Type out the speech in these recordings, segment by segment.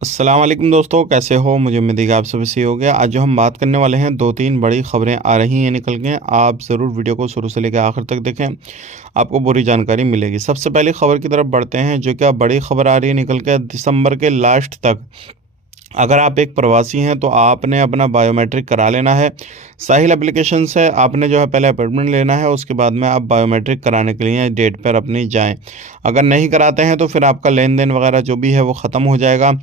अस्सलाम वालेकुम दोस्तों, कैसे हो? मुझे उम्मीद है कि आप सभी सही हो गया। आज जो हम बात करने वाले हैं, 2-3 बड़ी खबरें आ रही हैं निकल के। आप ज़रूर वीडियो को शुरू से लेकर आखिर तक देखें, आपको पूरी जानकारी मिलेगी। सबसे पहली खबर की तरफ बढ़ते हैं, जो क्या बड़ी खबर आ रही है निकल के दिसंबर के लास्ट तक। अगर आप एक प्रवासी हैं तो आपने अपना बायोमेट्रिक करा लेना है। साहिल एप्लीकेशन से आपने जो है पहले अपॉइंटमेंट लेना है, उसके बाद में आप बायोमेट्रिक कराने के लिए डेट पर अपनी जाएं। अगर नहीं कराते हैं तो फिर आपका लेन देन वगैरह जो भी है वो ख़त्म हो जाएगा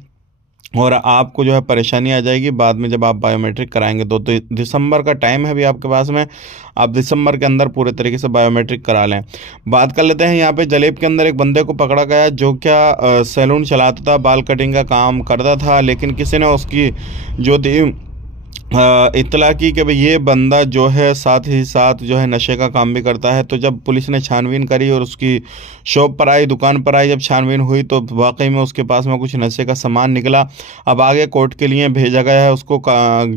और आपको जो है परेशानी आ जाएगी बाद में जब आप बायोमेट्रिक कराएंगे। तो दिसंबर का टाइम है अभी आपके पास में, आप दिसंबर के अंदर पूरे तरीके से बायोमेट्रिक करा लें। बात कर लेते हैं, यहाँ पे जलेब के अंदर एक बंदे को पकड़ा गया जो क्या सैलून चलाता था, बाल कटिंग का काम करता था, लेकिन किसी ने उसकी जो थी इत्तला की कि भाई ये बंदा जो है साथ ही साथ जो है नशे का काम भी करता है। तो जब पुलिस ने छानबीन करी और उसकी शॉप पर आई, दुकान पर आई, जब छानबीन हुई तो वाकई में उसके पास में कुछ नशे का सामान निकला। अब आगे कोर्ट के लिए भेजा गया है उसको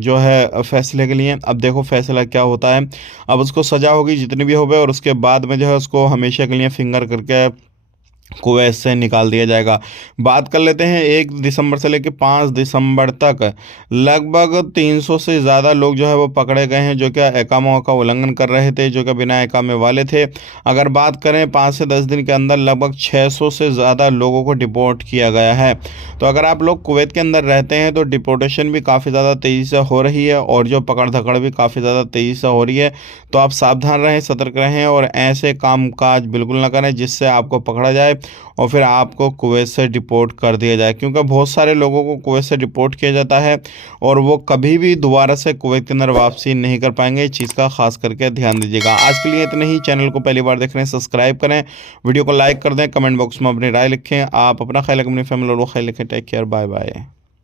जो है फैसले के लिए। अब देखो फैसला क्या होता है। अब उसको सज़ा होगी जितनी भी होगी और उसके बाद में जो है उसको हमेशा के लिए फिंगर करके कुवैत से निकाल दिया जाएगा। बात कर लेते हैं 1 दिसंबर से लेकर 5 दिसंबर तक लगभग 300 से ज़्यादा लोग जो है वो पकड़े गए हैं जो कि एकामा का उल्लंघन कर रहे थे, जो कि बिना एकामे वाले थे। अगर बात करें 5 से 10 दिन के अंदर लगभग 600 से ज़्यादा लोगों को डिपोर्ट किया गया है। तो अगर आप लोग कुवैत के अंदर रहते हैं तो डिपोर्टेशन भी काफ़ी ज़्यादा तेज़ी से हो रही है और जो पकड़ धकड़ भी काफ़ी ज़्यादा तेज़ी से हो रही है। तो आप सावधान रहें, सतर्क रहें और ऐसे काम काज बिल्कुल ना करें जिससे आपको पकड़ा जाए और फिर आपको कुवैत से डिपोर्ट कर दिया जाए, क्योंकि बहुत सारे लोगों को कुवैत से डिपोर्ट किया जाता है और वो कभी भी दोबारा से कुवैत के अंदर वापसी नहीं कर पाएंगे। इस चीज़ का खास करके ध्यान दीजिएगा। आज के लिए इतना ही। चैनल को पहली बार देख रहे हैं सब्सक्राइब करें, वीडियो को लाइक कर दें, कमेंट बॉक्स में अपनी राय लिखें। आप अपना ख्याल रखें, अपनी फैमिली और ख्याल लिखें। Take care, bye bye.